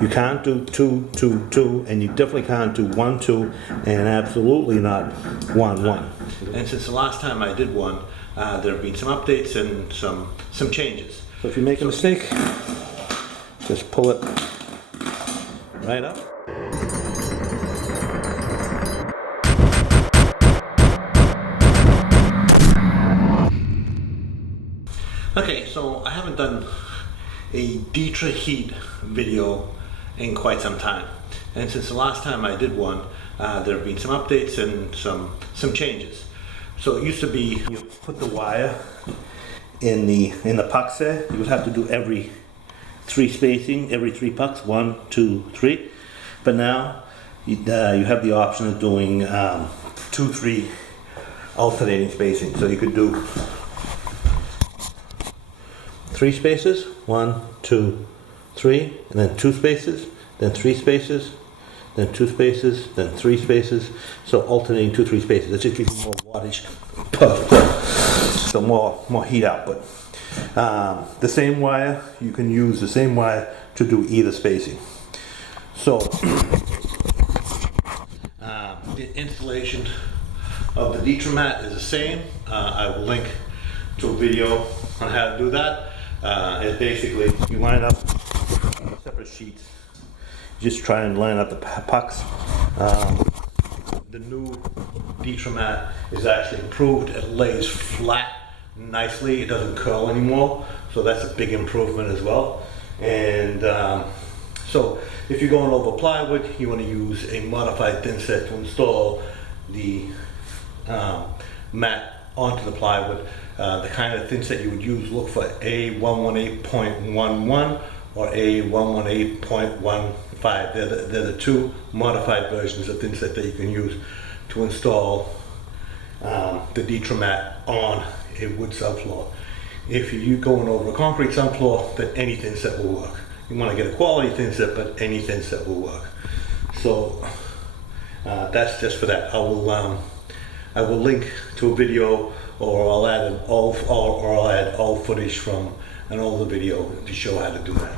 You can't do 2, 2, 2, and you definitely can't do 1, 2, and absolutely not 1, 1. And since the last time I did one, there have been some updates and some changes. So if you make a mistake, just pull it right up. Okay, so I haven't done a Ditra Heat video in quite some time. And since the last time I did one, there have been some updates and some changes. So it used to be You put the wire in the pucks there. You would have to do every 3 spacing, every 3 pucks, 1, 2, 3. But now you have the option of doing 2, 3 alternating spacing. So you could do 3 spaces, 1, 2, 3, and then 2 spaces, then 3 spaces, then 2 spaces, then 3 spaces. So alternating 2, 3 spaces. That just gives you more wattage so more heat output. The same wire, you can use the same wire to do either spacing. So the installation of the Ditra mat is the same. I will link to a video on how to do that. It's basically you line up separate sheets. Just try and line up the pucks. the new Ditra mat is actually improved. It lays flat nicely. It doesn't curl anymore. So that's a big improvement as well. And so if you're going over plywood, you want to use a modified thinset to install the mat onto the plywood. The kind of thinset you would use, look for A118.11 or A118.15. They're the 2 modified versions of thinset that you can use to install the Ditra mat on a wood subfloor. If you're going over a concrete subfloor, then any thinset will work. You want to get a quality thinset, but any thinset will work. So that's just for that. I will link to a video, or I'll add all footage from an older video to show how to do that.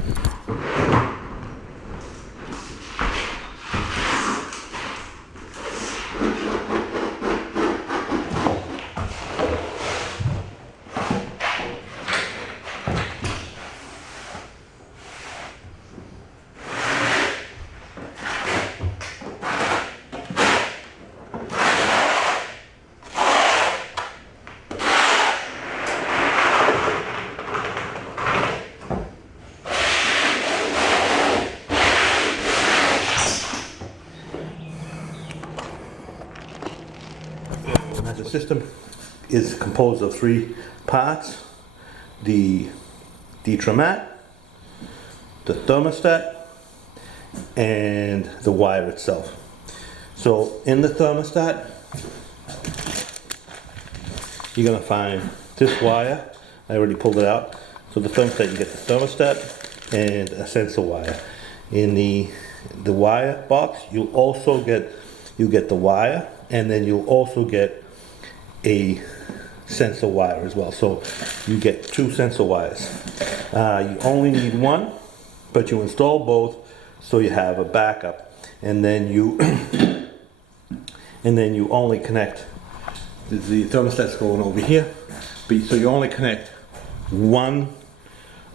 The system is composed of 3 parts: the Ditra mat, the thermostat, and the wire itself. So in the thermostat, you're going to find this wire. I already pulled it out. So the thermostat, you get the thermostat and a sensor wire. In the wire box, you get the wire, and then you'll also get a sensor wire as well. So you get 2 sensor wires. You only need 1, but you install both so you have a backup. And then you only connect the thermostat's going over here, but so you only connect 1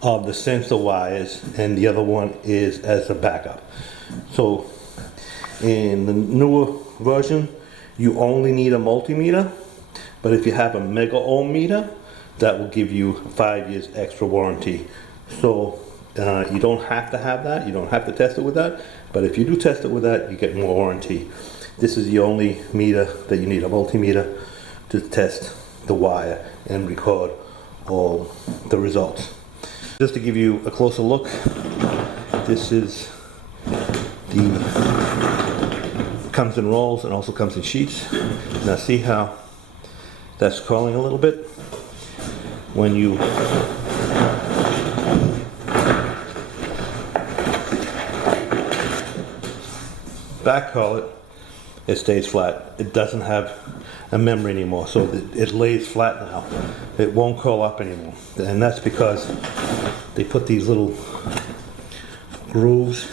of the sensor wires, and the other one is as a backup. So in the newer version, you only need a multimeter. But if you have a mega ohm meter, that will give you 5 years extra warranty. So you don't have to have that. You don't have to test it with that. But if you do test it with that, you get more warranty. This is the only meter that you need, a multimeter, to test the wire and record all the results. Just to give you a closer look, this is comes in rolls and also comes in sheets. Now see how that's curling a little bit? When you back curl it, it stays flat. It doesn't have a memory anymore, so it lays flat now. It won't curl up anymore. And that's because they put these little grooves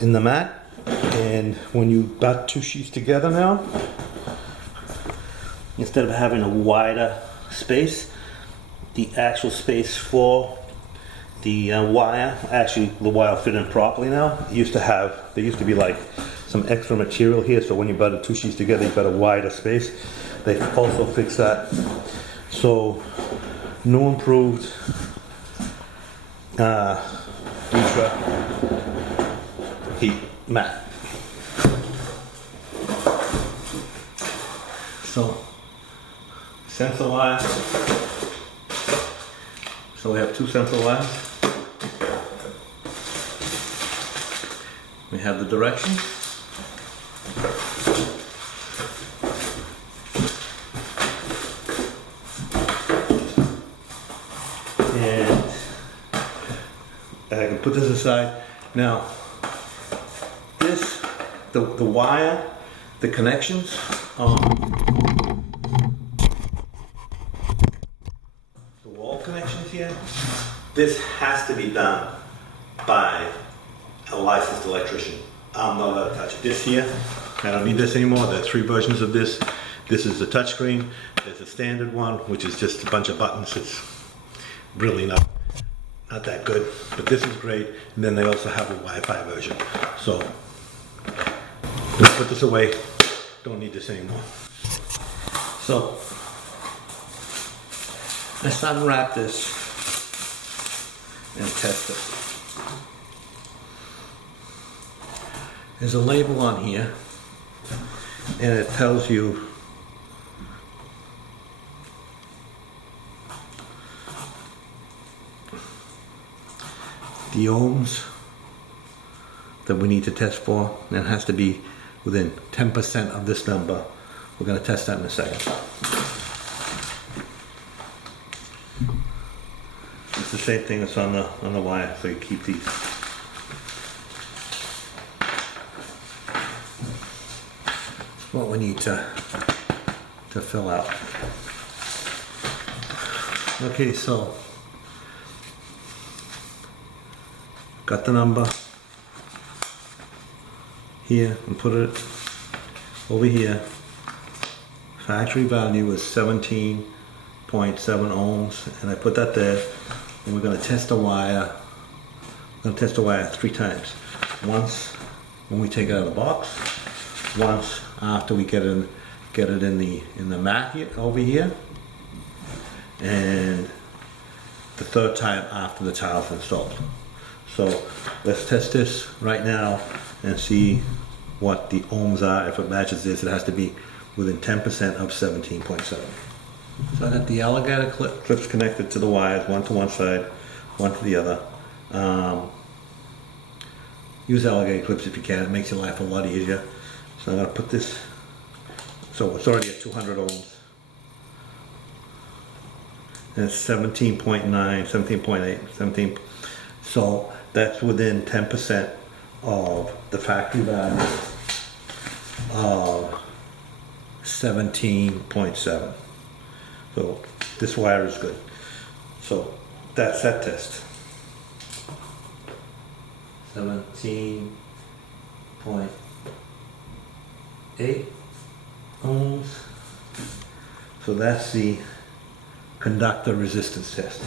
in the mat, and when you butt two sheets together now, instead of having a wider space, the actual space for the wire, actually the wire fit in properly now. There used to be like some extra material here, so when you butt two sheets together, you've got a wider space. They also fixed that. So, new improved Ditra Heat mat. So, sensor wire. So we have two sensor wires. We have the directions. And I can put this aside. Now, the wire, the connections, the wall connections here, this has to be done by a licensed electrician. I'm not allowed to touch it. This here, I don't need this anymore. There are three versions of this. This is the touchscreen. There's a standard one, which is just a bunch of buttons. It's really not that good, but this is great. And then they also have a Wi-Fi version. So let's put this away. Don't need this anymore. So let's unwrap this and test it. There's a label on here, and it tells you the ohms that we need to test for, and it has to be within 10% of this number. We're going to test that in a second. It's the same thing that's on the wire, so you keep these. What we need to fill out. Okay, so got the number here and put it over here. Factory value is 17.7 ohms, and I put that there. And we're going to test the wire. We're going to test the wire 3 times. Once when we take it out of the box. Once after we get it in the mat here, over here, and the third time after the tile's installed. So let's test this right now and see what the ohms are. If it matches this, it has to be within 10% of 17.7. So I got the alligator clips connected to the wires, one to one side, one to the other. Use alligator clips if you can. It makes your life a lot easier. So I'm going to put this, so it's already at 200 ohms. And it's 17.9, 17.8, 17. So that's within 10% of the factory value of 17.7. So this wire is good. So that's that test. 17.8 ohms. So that's the conductor resistance test.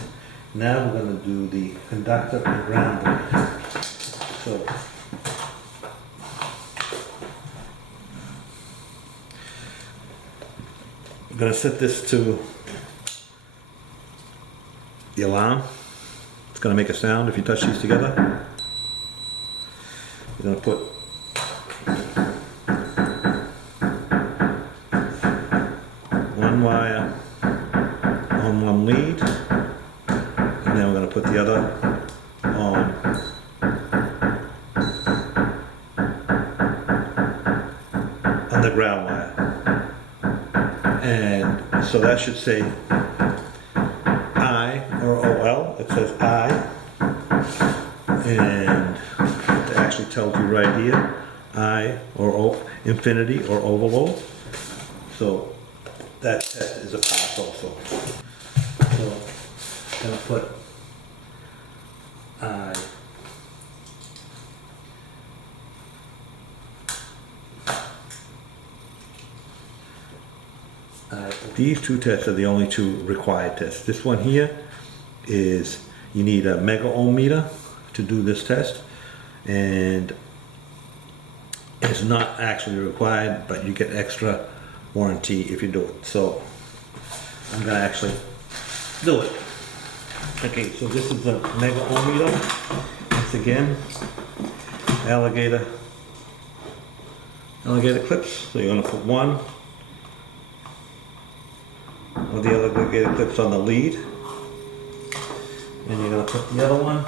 Now we're going to do the conductor and ground break. So I'm going to set this to the alarm. It's going to make a sound if you touch these together. We're going to put one wire on one lead, and then we're going to put the other on the ground wire. And so that should say I or OL. It says I, and it actually tells you right here I or O, infinity or overload. So that test is a pass also. So I'm going to put I These two tests are the only two required tests. This one here is, you need a mega ohm meter to do this test, and it's not actually required, but you get extra warranty if you do it. So I'm gonna actually do it. Okay, so this is the mega ohm meter. Once again, alligator clips. So you're gonna put one of the alligator clips on the lead, and you're gonna put the other one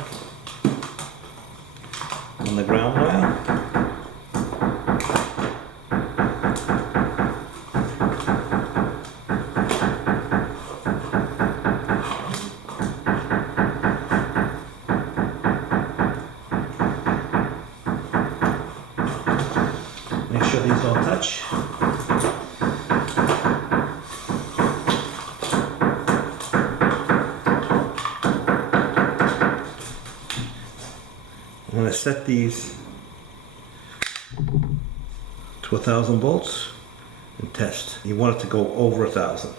on the ground wire. Make sure these don't touch. I'm going to set these to 1,000 volts and test. You want it to go over 1,000.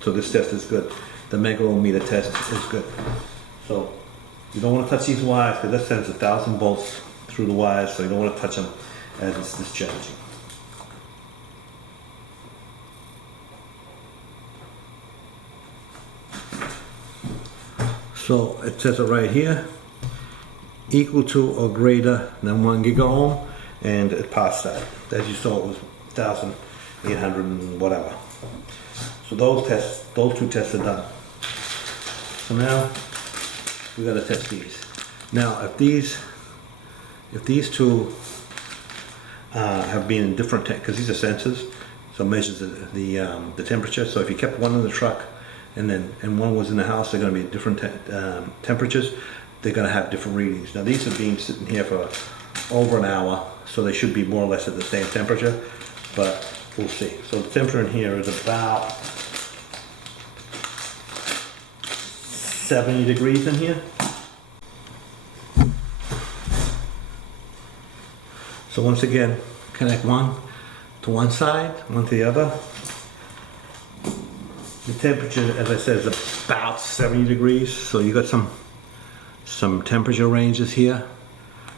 So this test is good. The mega ohm meter test is good. So you don't want to touch these wires because that sends 1,000 volts through the wires, so you don't want to touch them as it's discharging. So it says it right here, equal to or greater than 1 gigaohm, and it passed that. As you saw, it was 1,800 and whatever. So those two tests are done. So now we got to test these. Now, if these two have been in different because these are sensors, so it measures the temperature. So if you kept one in the truck and one was in the house, they're going to be at different temperatures. They're going to have different readings. Now these have been sitting here for over an hour, so they should be more or less at the same temperature, but we'll see. So the temperature in here is about 70 degrees in here. So once again, connect one to one side, one to the other. The temperature, as I said, is about 70 degrees. So you got some temperature ranges here.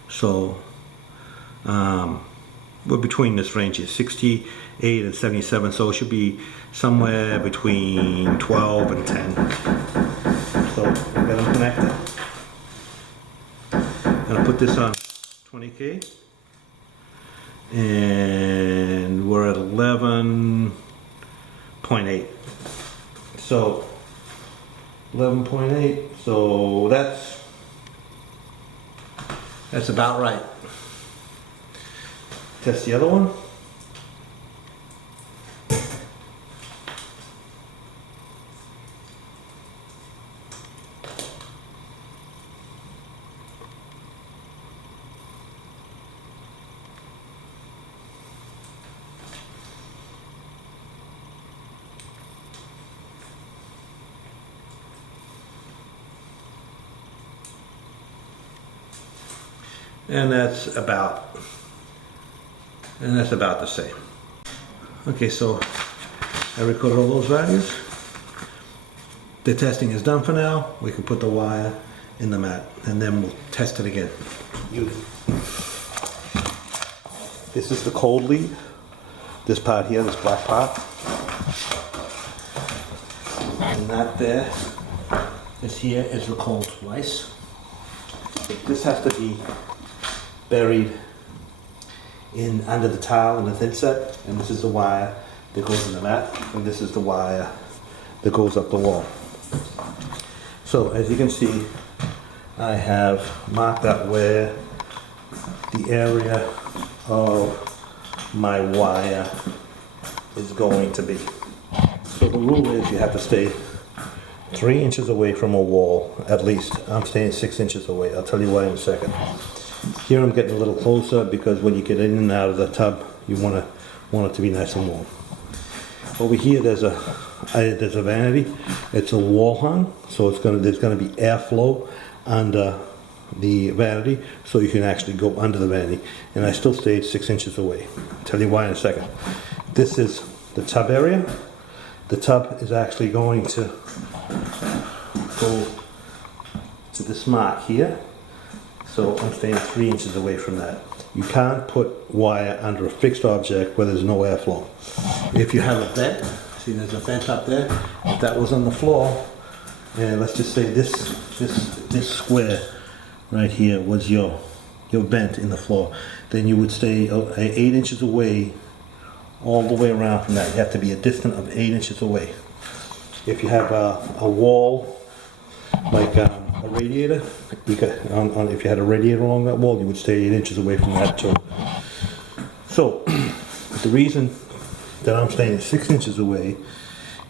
So we're between this range is 68 and 77. So it should be somewhere between 12 and 10. So we got them connected. I'm gonna put this on 20K. And we're at 11.8. So 11.8. So that's about right. Test the other one. And that's about the same. Okay, so I recorded all those values. The testing is done for now. We can put the wire in the mat and then we'll test it again. This is the cold lead. This part here, this black part. And that there, this here is the cold splice. This has to be buried in under the tile in the thinset, and this is the wire that goes in the mat, and this is the wire that goes up the wall. So as you can see, I have marked out where the area of my wire is going to be. So the rule is you have to stay 3 inches away from a wall, at least. I'm staying 6 inches away. I'll tell you why in a second. Here I'm getting a little closer because when you get in and out of the tub, you want it to be nice and warm. Over here there's a vanity. It's a wall hung, so there's going to be airflow under the vanity so you can actually go under the vanity. And I still stayed 6 inches away. I'll tell you why in a second. This is the tub area. The tub is actually going to go to this mark here. So I'm staying 3 inches away from that. You can't put wire under a fixed object where there's no airflow. If you have a vent, see there's a vent up there, if that was on the floor, and let's just say this square right here was your vent in the floor, then you would stay 8 inches away all the way around from that. You have to be a distance of 8 inches away. If you have a wall, like a radiator, if you had a radiator along that wall, you would stay 8 inches away from that too. So the reason that I'm staying 6 inches away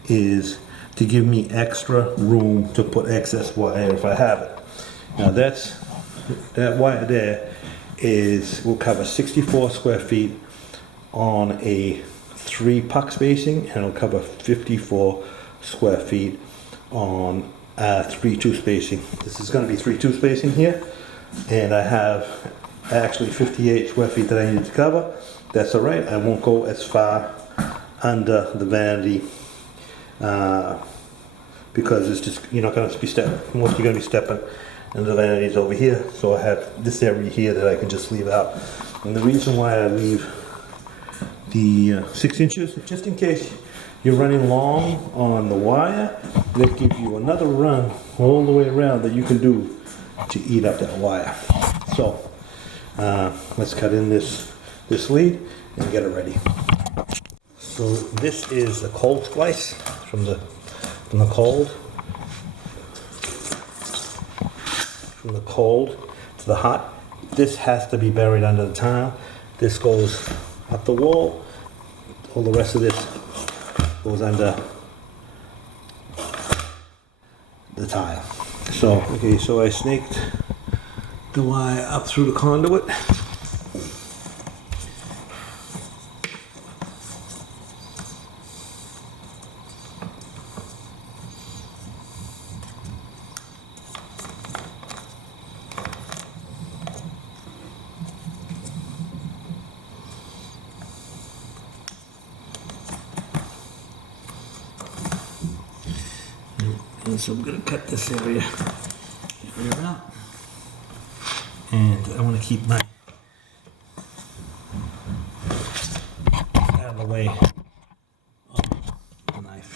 is to give me extra room to put excess wire if I have it. Now that wire there will cover 64 square feet on a 3 puck spacing, and it'll cover 54 square feet on 3-2 spacing. This is going to be 3-2 spacing here, and I have actually 58 square feet that I need to cover. That's alright, I won't go as far under the vanity because it's just, you're not going to be stepping, most you're going to be stepping, and the vanity is over here, so I have this area here that I can just leave out. And the reason why I leave the 6 inches, just in case you're running long on the wire, that gives you another run all the way around that you can do to eat up that wire. So let's cut in this lead and get it ready. So this is the cold splice from the cold to the hot. This has to be buried under the tile. This goes up the wall. All the rest of this goes under the tile. So I snaked the wire up through the conduit. And so I'm going to cut this area out, and I want to keep my out of the way of the knife.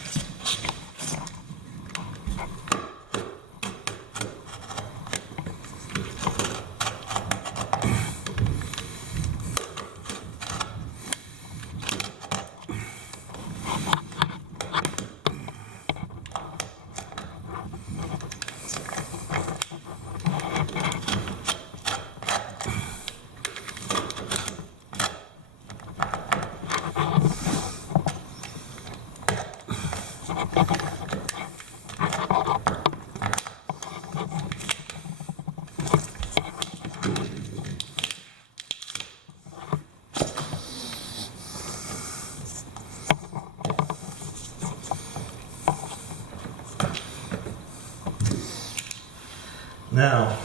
Now,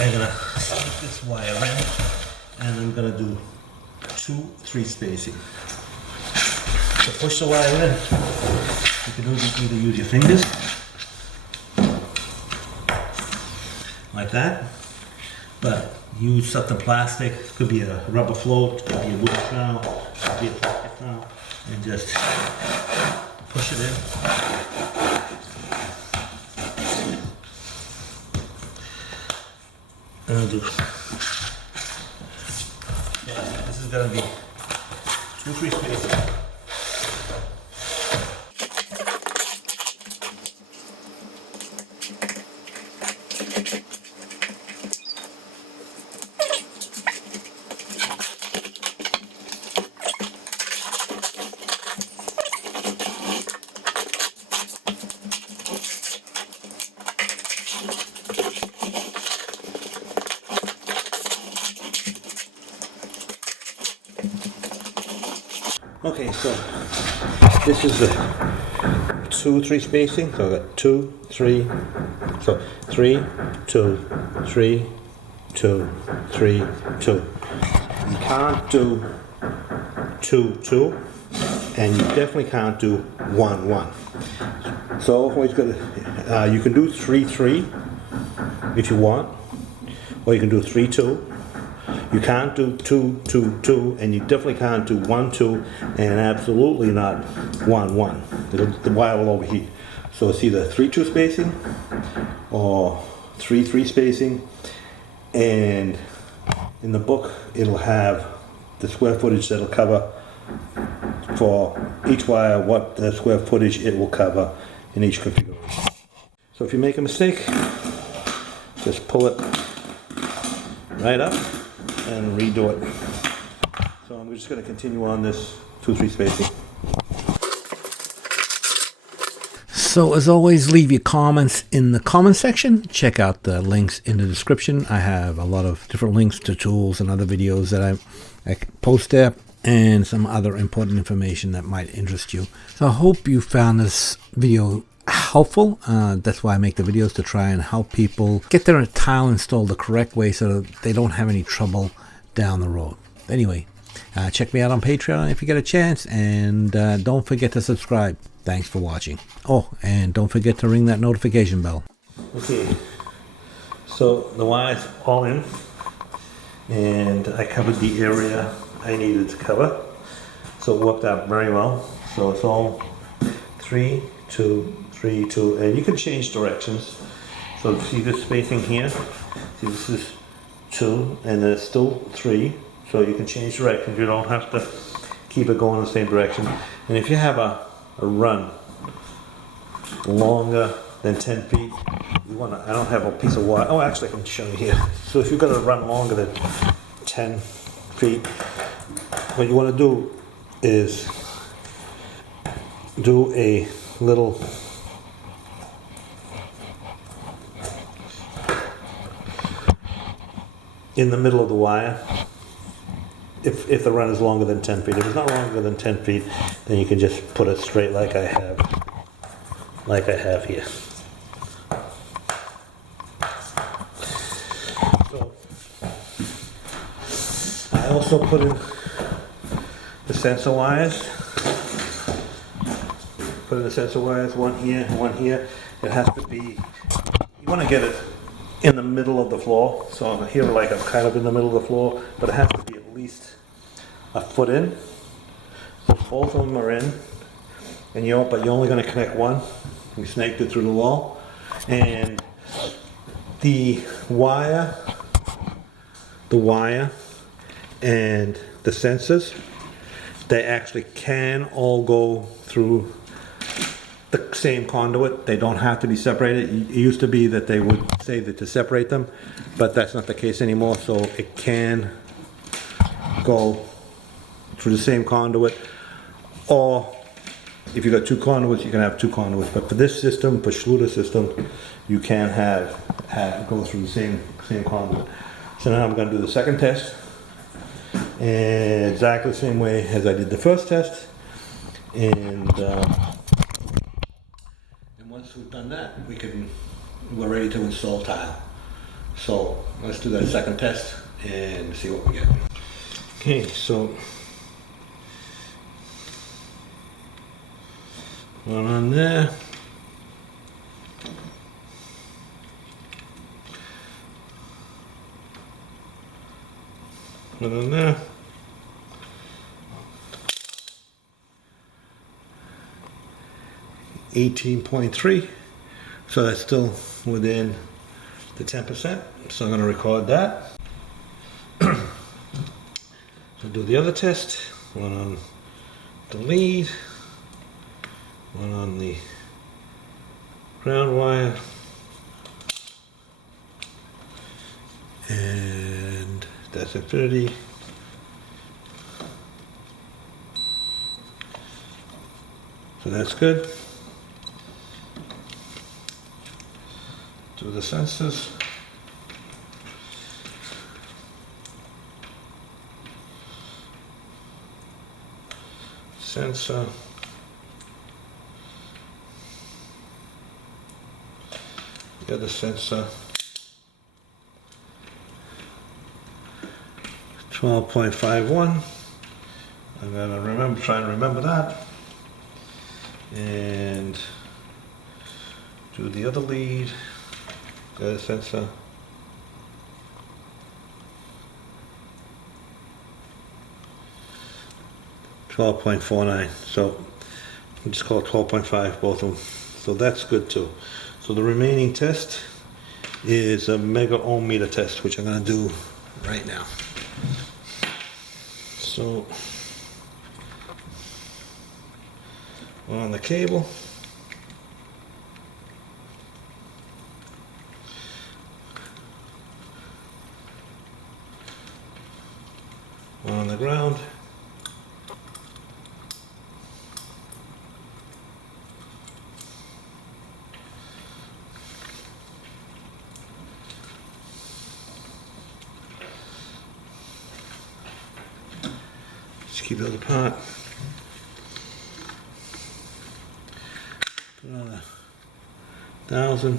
I'm going to stick this wire in, and I'm going to do 2-3 spacing. To push the wire in, you can either use your fingers, like that, but use something plastic. It could be a rubber float, it could be a wood trowel, it could be a plastic trowel, and just push it in. And I'll do, this is going to be 2-3 spacing. Okay, so this is the 2-3 spacing. So I got 2, 3, So 3, 2, 3, 2, 3, 2. You can't do 2, 2, and you definitely can't do 1, 1. So always got to, you can do 3, 3 if you want, or you can do 3, 2. You can't do 2, 2, 2, and you definitely can't do 1, 2, and absolutely not 1, 1. The wire will overheat. So it's either 3, 2 spacing or 3, 3 spacing, and in the book it'll have the square footage that'll cover for each wire, what the square footage it will cover in each configuration. So if you make a mistake, just pull it right up and redo it. So I'm just going to continue on this 2, 3 spacing. So as always, leave your comments in the comment section. Check out the links in the description. I have a lot of different links to tools and other videos that I post there, and some other important information that might interest you. So I hope you found this video helpful. That's why I make the videos, to try and help people get their tile installed the correct way so that they don't have any trouble down the road. Anyway, check me out on Patreon if you get a chance, and don't forget to subscribe. Thanks for watching. Oh, and don't forget to ring that notification bell. Okay, so the wire's all in, and I covered the area I needed to cover, so it worked out very well. So it's all 3, 2, 3, 2, and you can change directions. So see this spacing here? See, this is 2, and then it's still 3, so you can change directions. You don't have to keep it going in the same direction. And if you have a run longer than 10 feet, you want to, I don't have a piece of wire, oh actually I can show you here. So if you've got a run longer than 10 feet, what you want to do is do a little in the middle of the wire. If the run is longer than 10 feet. If it's not longer than 10 feet, then you can just put it straight like I have here. So I also put in the sensor wires. Put in the sensor wires, one here, one here. It has to be, you want to get it in the middle of the floor. So I'm here like I'm kind of in the middle of the floor, but it has to be at least a foot in. So both of them are in, and but you're only going to connect one. We snaked it through the wall, and the wire and the sensors, they actually can all go through the same conduit. They don't have to be separated. It used to be that they would say that to separate them, but that's not the case anymore. So it can go through the same conduit, or if you've got 2 conduits, you can have 2 conduits. But for this system, for Schluter system, you can have go through the same conduit. So now I'm going to do the second test, and exactly the same way as I did the first test, and once we've done that, we're ready to install tile. So let's do that second test and see what we get. Okay, so one on there. One on there. $18.3, so that's still within the 10%, so I'm going to record that. So do the other test, one on the lead, one on the ground wire, and that's infinity. So that's good. Do the sensors. Sensor. got the sensor. 12.51. I'm gonna try and remember that. And do the other lead. Got a sensor. 12.49. So we just call it 12.5, both of them. So that's good too. So the remaining test is a mega ohm meter test, which I'm going to do right now. So on the cable, on the ground, just keep those apart. Put on 1,000.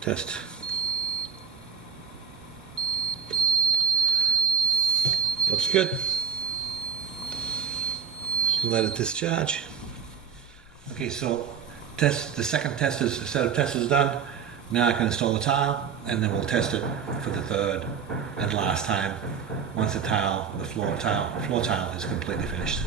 Test. Looks good. Let it discharge. Okay, so the second test is, the set of tests is done. Now I can install the tile, and then we'll test it for the third and last time once the floor tile is completely finished.